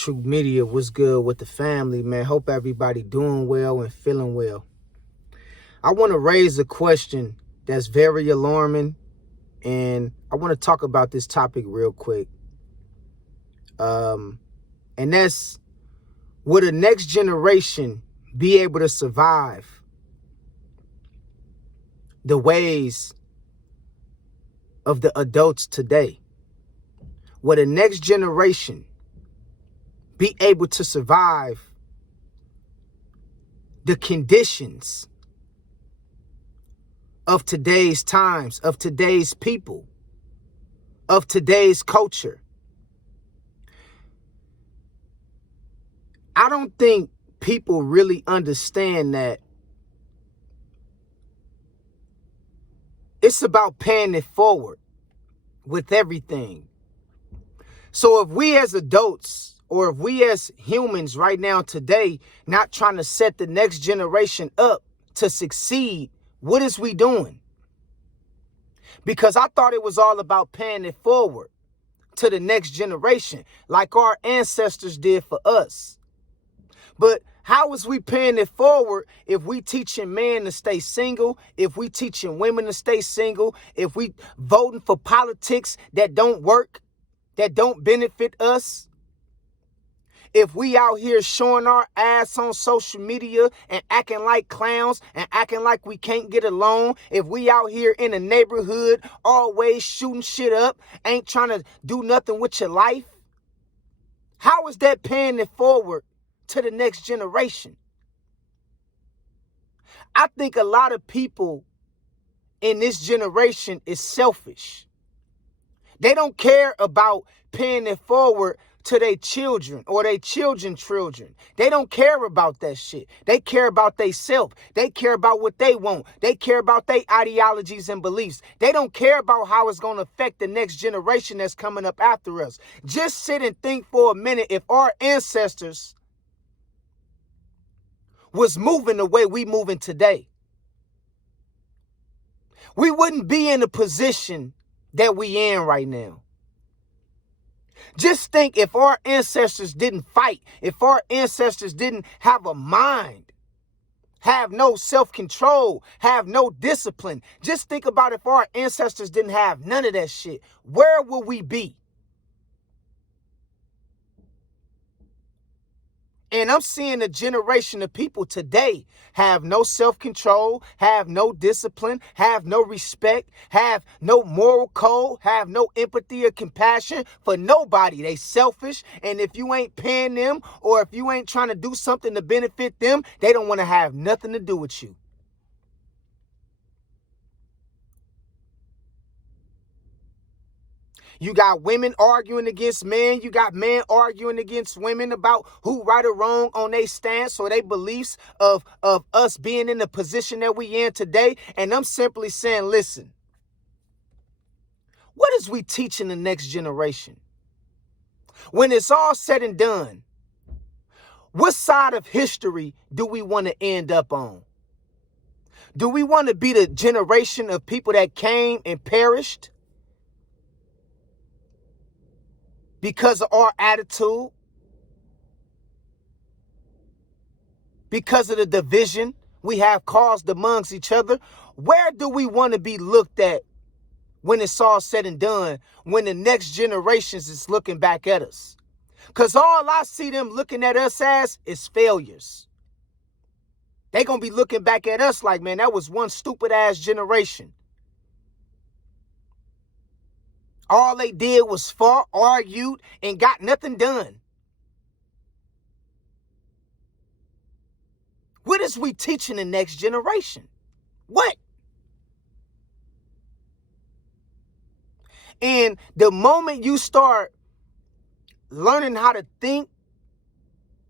True Media. What's good with the family, man? Hope everybody doing well and feeling well. I want to raise a question that's very alarming, and I want to talk about this topic real quick. And that's, will the next generation be able to survive the ways of the adults today? Will the next generation be able to survive the conditions of today's times, of today's people, of today's culture? I don't think people really understand that it's about paying it forward with everything. So if we as adults, or if we as humans right now today, not trying to set the next generation up to succeed, what is we doing? Because I thought it was all about paying it forward to the next generation, like our ancestors did for us. But how is we paying it forward if we teaching men to stay single, if we teaching women to stay single, if we voting for politics that don't work, that don't benefit us? If we out here showing our ass on social media and acting like clowns and acting like we can't get along, if we out here in the neighborhood always shooting shit up, ain't trying to do nothing with your life, how is that paying it forward to the next generation? I think a lot of people in this generation is selfish. They don't care about paying it forward to their children or their children's children. They don't care about that shit. They care about they self. They care about what they want. They care about their ideologies and beliefs. They don't care about how it's going to affect the next generation that's coming up after us. Just sit and think for a minute. If our ancestors was moving the way we moving today, we wouldn't be in the position that we in right now. Just think, if our ancestors didn't fight, if our ancestors didn't have a mind, have no self-control, have no discipline. Just think about if our ancestors didn't have none of that shit. Where will we be? And I'm seeing a generation of people today have no self-control, have no discipline, have no respect, have no moral code, have no empathy or compassion for nobody. They selfish. And if you ain't paying them, or if you ain't trying to do something to benefit them, they don't want to have nothing to do with you. You got women arguing against men. You got men arguing against women about who right or wrong on their stance or their beliefs of us being in the position that we in today. And I'm simply saying, listen, what is we teaching the next generation? When it's all said and done, what side of history do we want to end up on? Do we want to be the generation of people that came and perished because of our attitude, because of the division we have caused amongst each other? Where do we want to be looked at when it's all said and done, when the next generations is looking back at us? Because all I see them looking at us as is failures. They going to be looking back at us like, man, that was one stupid ass generation. All they did was fought, argued, and got nothing done. What is we teaching the next generation? What? And the moment you start learning how to think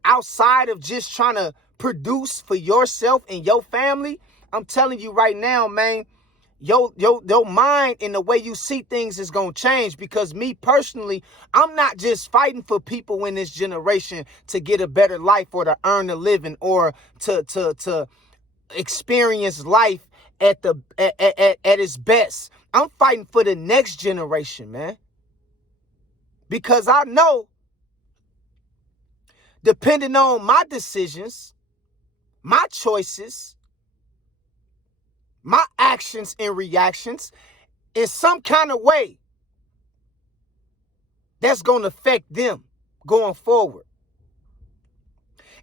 outside of just trying to produce for yourself and your family, I'm telling you right now, man, your mind and the way you see things is going to change. Because me personally, I'm not just fighting for people in this generation to get a better life or to earn a living or to experience life at its best. I'm fighting for the next generation, man. Because I know depending on my decisions, my choices, my actions and reactions, in some kind of way that's going to affect them going forward.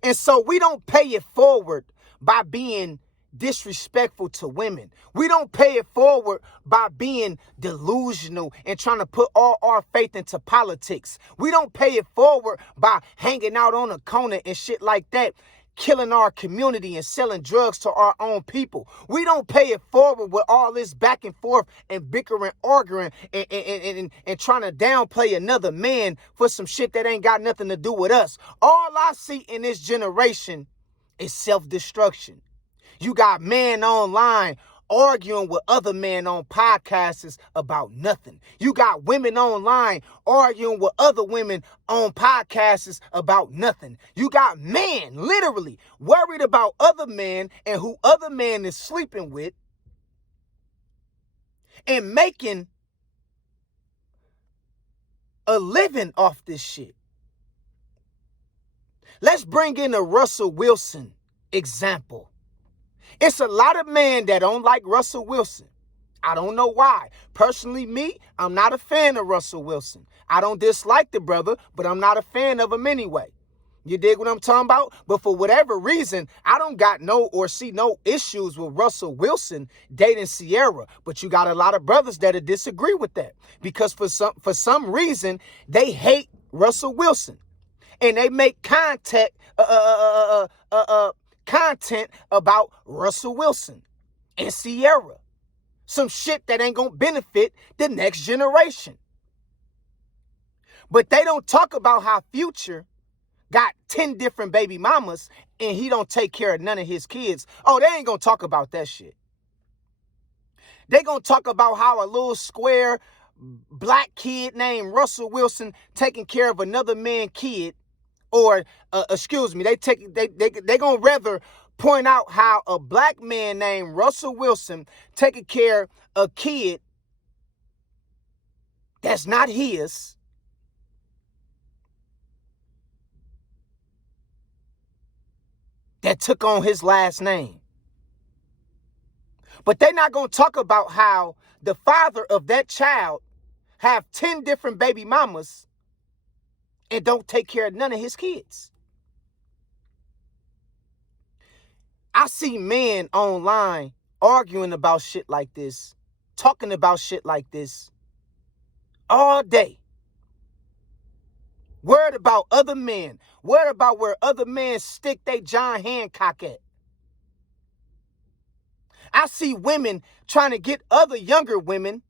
And so we don't pay it forward by being disrespectful to women. We don't pay it forward by being delusional and trying to put all our faith into politics. We don't pay it forward by hanging out on a corner and shit like that, killing our community and selling drugs to our own people. We don't pay it forward with all this back and forth and bickering, arguing, and trying to downplay another man for some shit that ain't got nothing to do with us. All I see in this generation is self-destruction. You got men online arguing with other men on podcasts about nothing. You got women online arguing with other women on podcasts about nothing. You got men literally worried about other men and who other man is sleeping with and making a living off this shit. Let's bring in a Russell Wilson example. It's a lot of men that don't like Russell Wilson. I don't know why. Personally, me, I'm not a fan of Russell Wilson. I don't dislike the brother, but I'm not a fan of him anyway. You dig what I'm talking about? But for whatever reason, I don't got see no issues with Russell Wilson dating Ciara. But you got a lot of brothers that disagree with that because for some reason they hate Russell Wilson, and they make content about Russell Wilson and Ciara. Some shit that ain't gonna benefit the next generation. But they don't talk about how Future got 10 different baby mamas and he don't take care of none of his kids. Oh, they ain't gonna talk about that shit. They gonna talk about how a little square black kid named Russell Wilson taking care of another man's kid. Or, they gonna rather point out how a black man named Russell Wilson taking care of a kid that's not his, that took on his last name. But they're not gonna talk about how the father of that child have 10 different baby mamas and don't take care of none of his kids. I see men online arguing about shit like this, talking about shit like this all day. Worried about other men. Worried about where other men stick they John Hancock at. I see women trying to get other younger women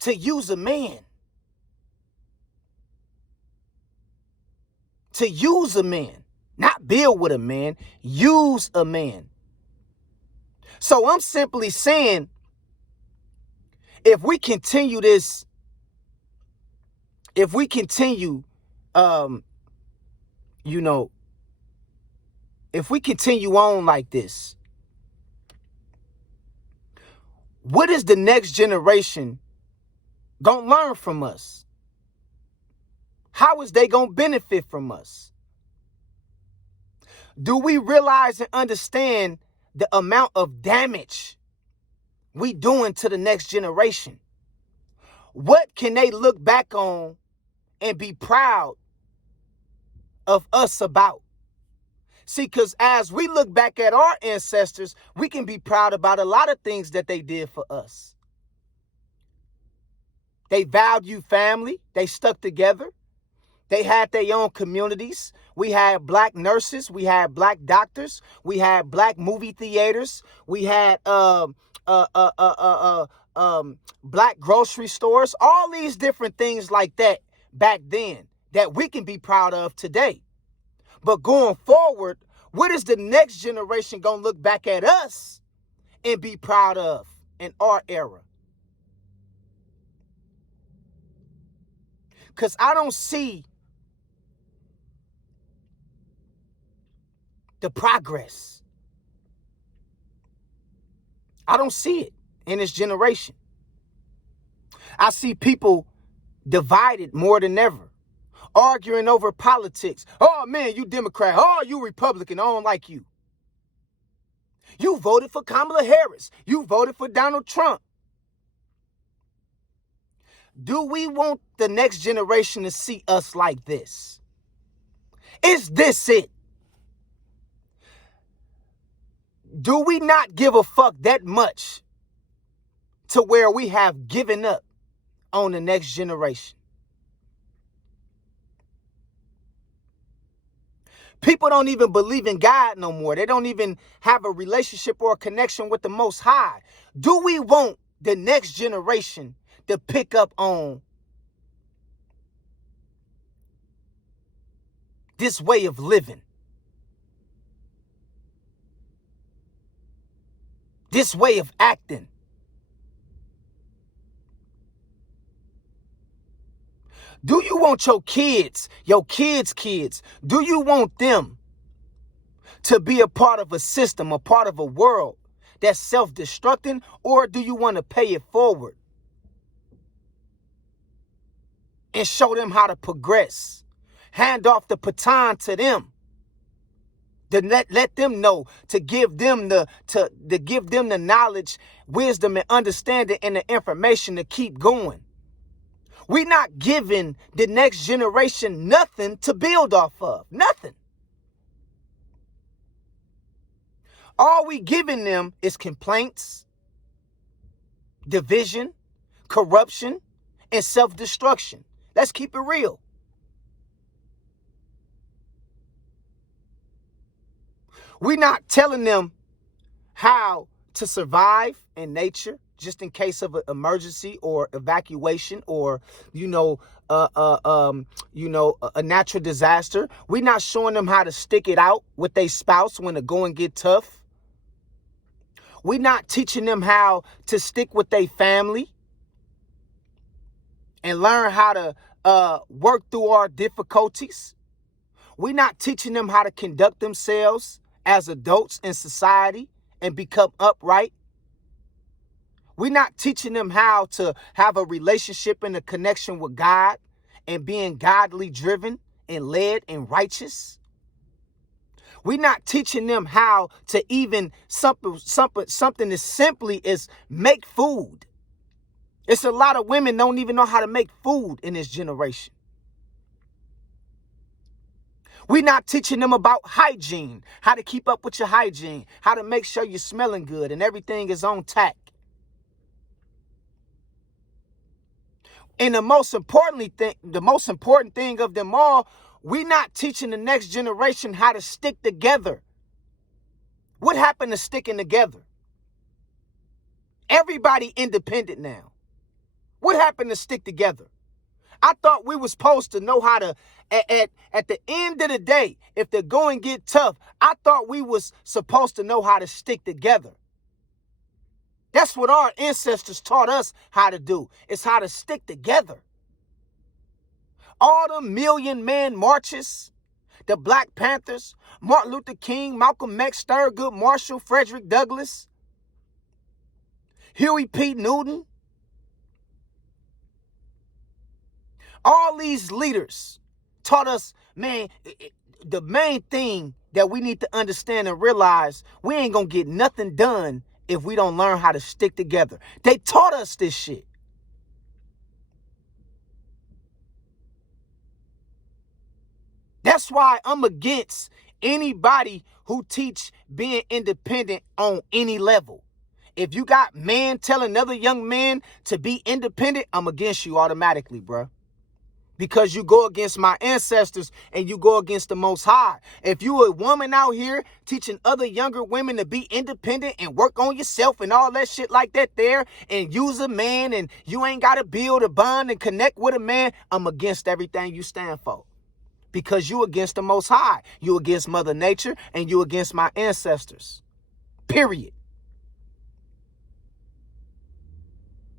to use a man. To use a man. Not build with a man. Use a man. So I'm simply saying, if we continue this, if we continue on like this, what is the next generation gonna learn from us? How is they gonna benefit from us? Do we realize and understand the amount of damage we doing to the next generation? What can they look back on and be proud of us about? See, because as we look back at our ancestors, we can be proud about a lot of things that they did for us. They valued family. They stuck together. They had their own communities. We had black nurses. We had black doctors. We had black movie theaters. We had black grocery stores. All these different things like that back then that we can be proud of today. But going forward, what is the next generation going to look back at us and be proud of in our era? Because I don't see the progress. I don't see it in this generation. I see people divided more than ever, arguing over politics. Oh, man, you Democrat. Oh, you Republican. I don't like you. You voted for Kamala Harris. You voted for Donald Trump. Do we want the next generation to see us like this? Is this it? Do we not give a fuck that much to where we have given up on the next generation? People don't even believe in God no more. They don't even have a relationship or a connection with the Most High. Do we want the next generation to pick up on this way of living? This way of acting? Do you want your kids' kids, do you want them to be a part of a system, a part of a world that's self-destructing, or do you want to pay it forward and show them how to progress? Hand off the baton to them. To let them know, to give them the knowledge, wisdom, and understanding and the information to keep going. We're not giving the next generation nothing to build off of. Nothing. All we giving them is complaints, division, corruption, and self-destruction. Let's keep it real. We're not telling them how to survive in nature, just in case of an emergency or evacuation or, a natural disaster. We're not showing them how to stick it out with their spouse when the going get tough. We're not teaching them how to stick with their family and learn how to work through our difficulties. We're not teaching them how to conduct themselves as adults in society and become upright. We're not teaching them how to have a relationship and a connection with God and being godly driven and led and righteous. We're not teaching them how to even something as simply as make food. It's a lot of women don't even know how to make food in this generation. We're not teaching them about hygiene, how to keep up with your hygiene, how to make sure you're smelling good and everything is on tack. And the most important thing of them all, we're not teaching the next generation how to stick together. What happened to sticking together? Everybody independent now. What happened to stick together? I thought we were supposed to know how to, at the end of the day, if the going get tough, I thought we was supposed to know how to stick together. That's what our ancestors taught us how to do. It's how to stick together. All the Million Man marches, the Black Panthers, Martin Luther King, Malcolm X, Thurgood Marshall, Frederick Douglass, Huey P. Newton. All these leaders taught us, man, the main thing that we need to understand and realize, we ain't gonna get nothing done if we don't learn how to stick together. They taught us this shit. That's why I'm against anybody who teach being independent on any level. If you got man telling another young man to be independent, I'm against you automatically, bruh. Because you go against my ancestors and you go against the Most High. If you a woman out here teaching other younger women to be independent and work on yourself and all that shit like that there and use a man and you ain't got to build a bond and connect with a man, I'm against everything you stand for. Because you against the Most High. You against Mother Nature and you against my ancestors. Period.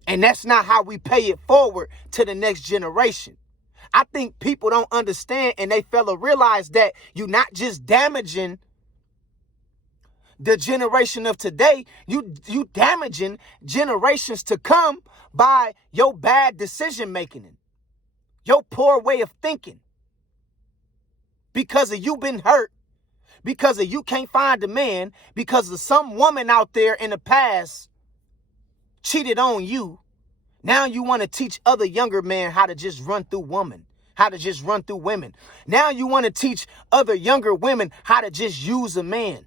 And that's not how we pay it forward to the next generation. I think people don't understand and they fail to realize that you're not just damaging the generation of today, you damaging generations to come by your bad decision making. Your poor way of thinking. Because of you been hurt. Because of you can't find a man. Because of some woman out there in the past cheated on you. Now you want to teach other younger men how to just run through women. How to just run through women. Now you want to teach other younger women how to just use a man.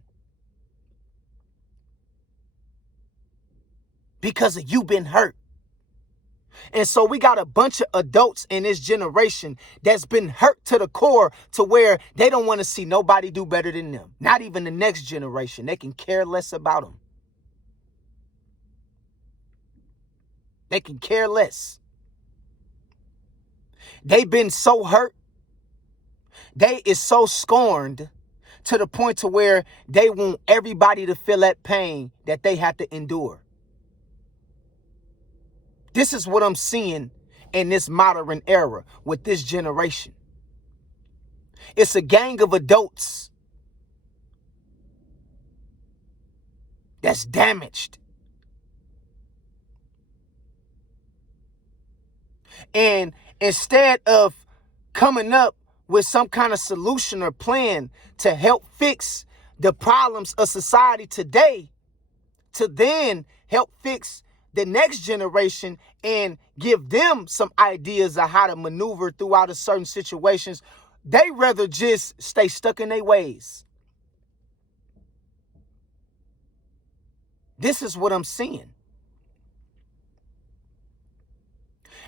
Because of you been hurt. And so we got a bunch of adults in this generation that's been hurt to the core to where they don't want to see nobody do better than them. Not even the next generation. They can care less about them. They can care less. They've been so hurt. They is so scorned to the point to where they want everybody to feel that pain that they have to endure. This is what I'm seeing in this modern era with this generation. It's a gang of adults that's damaged. And instead of coming up with some kind of solution or plan to help fix the problems of society today, to then help fix the next generation and give them some ideas of how to maneuver throughout a certain situations, they rather just stay stuck in their ways. This is what I'm seeing.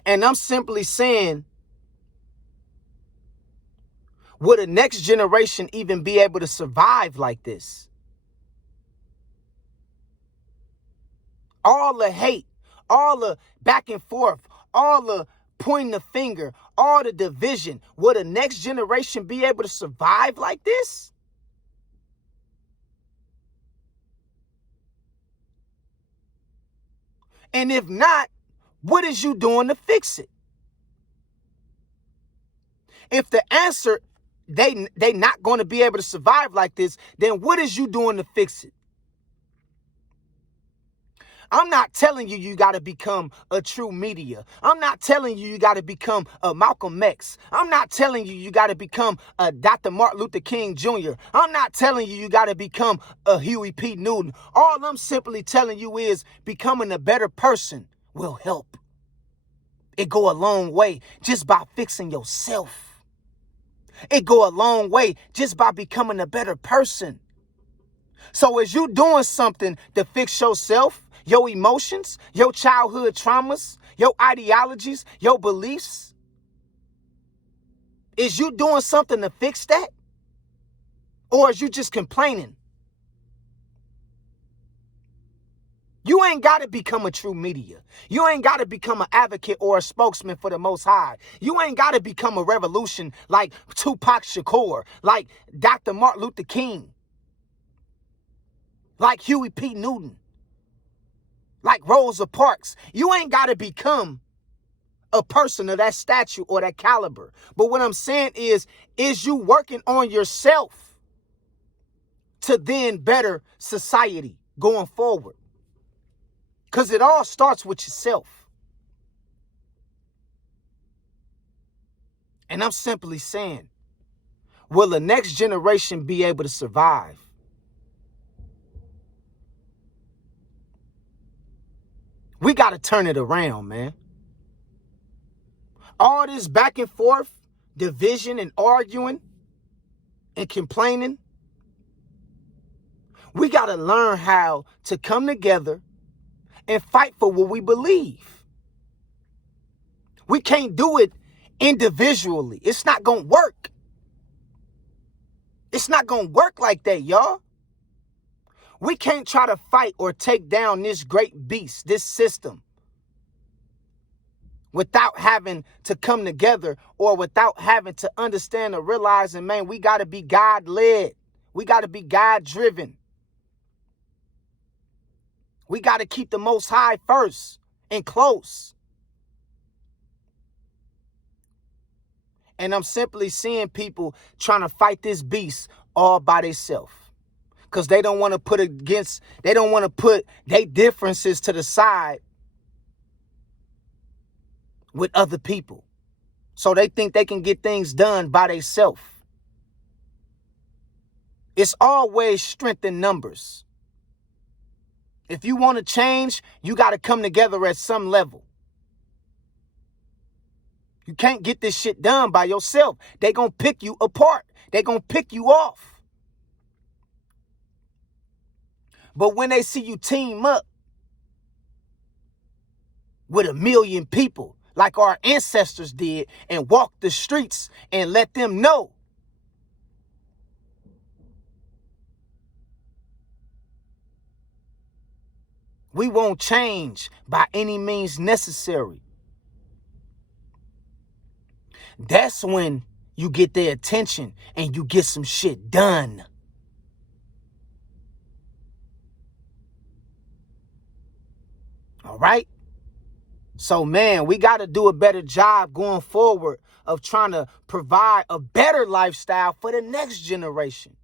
And I'm simply saying, will the next generation even be able to survive like this? All the hate, all the back and forth, all the pointing the finger, all the division. Will the next generation be able to survive like this? And if not, what is you doing to fix it? If the answer, they not going to be able to survive like this, then what is you doing to fix it? I'm not telling you you got to become a true media. I'm not telling you you got to become a Malcolm X. I'm not telling you you got to become a Dr. Martin Luther King Jr. I'm not telling you you got to become a Huey P. Newton. All I'm simply telling you is becoming a better person will help. It go a long way just by fixing yourself. It go a long way just by becoming a better person. So as you doing something to fix yourself, your emotions, your childhood traumas, your ideologies, your beliefs, is you doing something to fix that? Or is you just complaining? You ain't got to become a true media. You ain't got to become an advocate or a spokesman for the Most High. You ain't got to become a revolution like Tupac Shakur, like Dr. Martin Luther King, like Huey P. Newton, like Rosa Parks. You ain't got to become a person of that stature or that caliber. But what I'm saying is you working on yourself to then better society going forward? Because it all starts with yourself. And I'm simply saying, will the next generation be able to survive? We got to turn it around, man. All this back and forth, division and arguing and complaining, we got to learn how to come together and fight for what we believe. We can't do it individually. It's not going to work. It's not going to work like that, y'all. We can't try to fight or take down this great beast, this system, without having to come together or without having to understand or realize, and man, we got to be God-led. We got to be God-driven. We got to keep the Most High first and close. And I'm simply seeing people trying to fight this beast all by themselves. Because they don't want to put their differences to the side with other people. So they think they can get things done by themselves. It's always strength in numbers. If you want to change, you got to come together at some level. You can't get this shit done by yourself. They gonna pick you apart. They gonna pick you off. But when they see you team up with 1 million people like our ancestors did and walk the streets and let them know we won't change by any means necessary, that's when you get their attention and you get some shit done. All right? So, man, we got to do a better job going forward of trying to provide a better lifestyle for the next generation.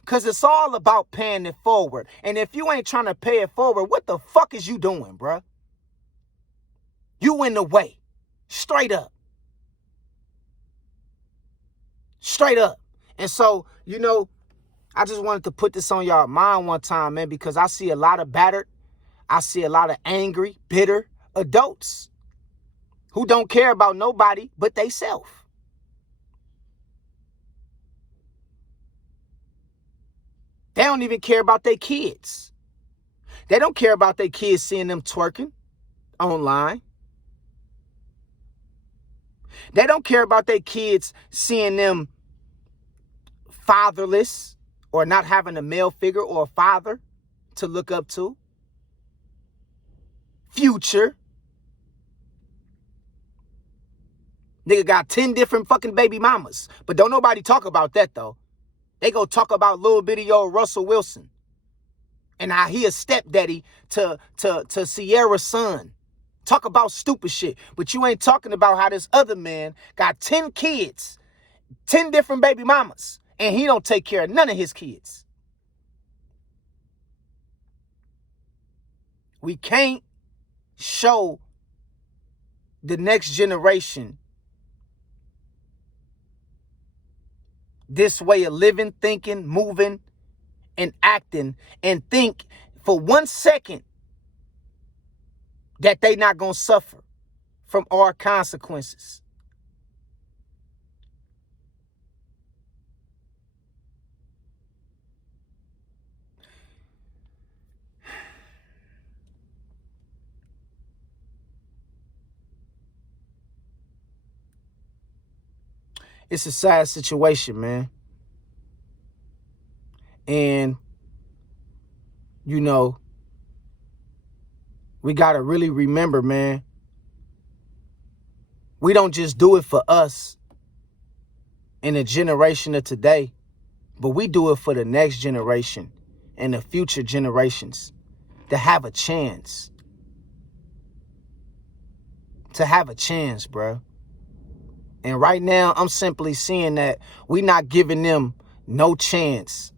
Because it's all about paying it forward. And if you ain't trying to pay it forward, what the fuck is you doing, bruh? You in the way. Straight up. Straight up. And so, you know, I just wanted to put this on y'all mind one time, man, because I see a lot of battered, I see a lot of angry, bitter adults who don't care about nobody but they self. They don't even care about their kids. They don't care about their kids seeing them twerking online. They don't care about their kids seeing them fatherless or not having a male figure or a father to look up to. Future. Nigga got 10 different fucking baby mamas. But don't nobody talk about that, though. They go talk about little bitty old Russell Wilson. And how he a stepdaddy to Sierra's son. Talk about stupid shit. But you ain't talking about how this other man got 10 kids, 10 different baby mamas, and he don't take care of none of his kids. We can't show the next generation this way of living, thinking, moving, and acting, and think for 1 second that they not gonna suffer from our consequences. It's a sad situation, man. And, you know, we got to really remember, man, we don't just do it for us in the generation of today, but we do it for the next generation and the future generations to have a chance. To have a chance, bro. And right now, I'm simply seeing that we not giving them no chance.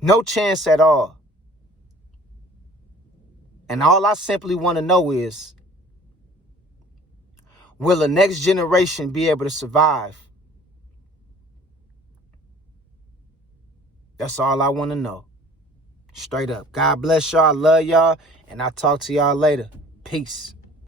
No chance at all. And all I simply want to know is, will the next generation be able to survive? That's all I want to know. Straight up. God bless y'all. I love y'all. And I'll talk to y'all later. Peace.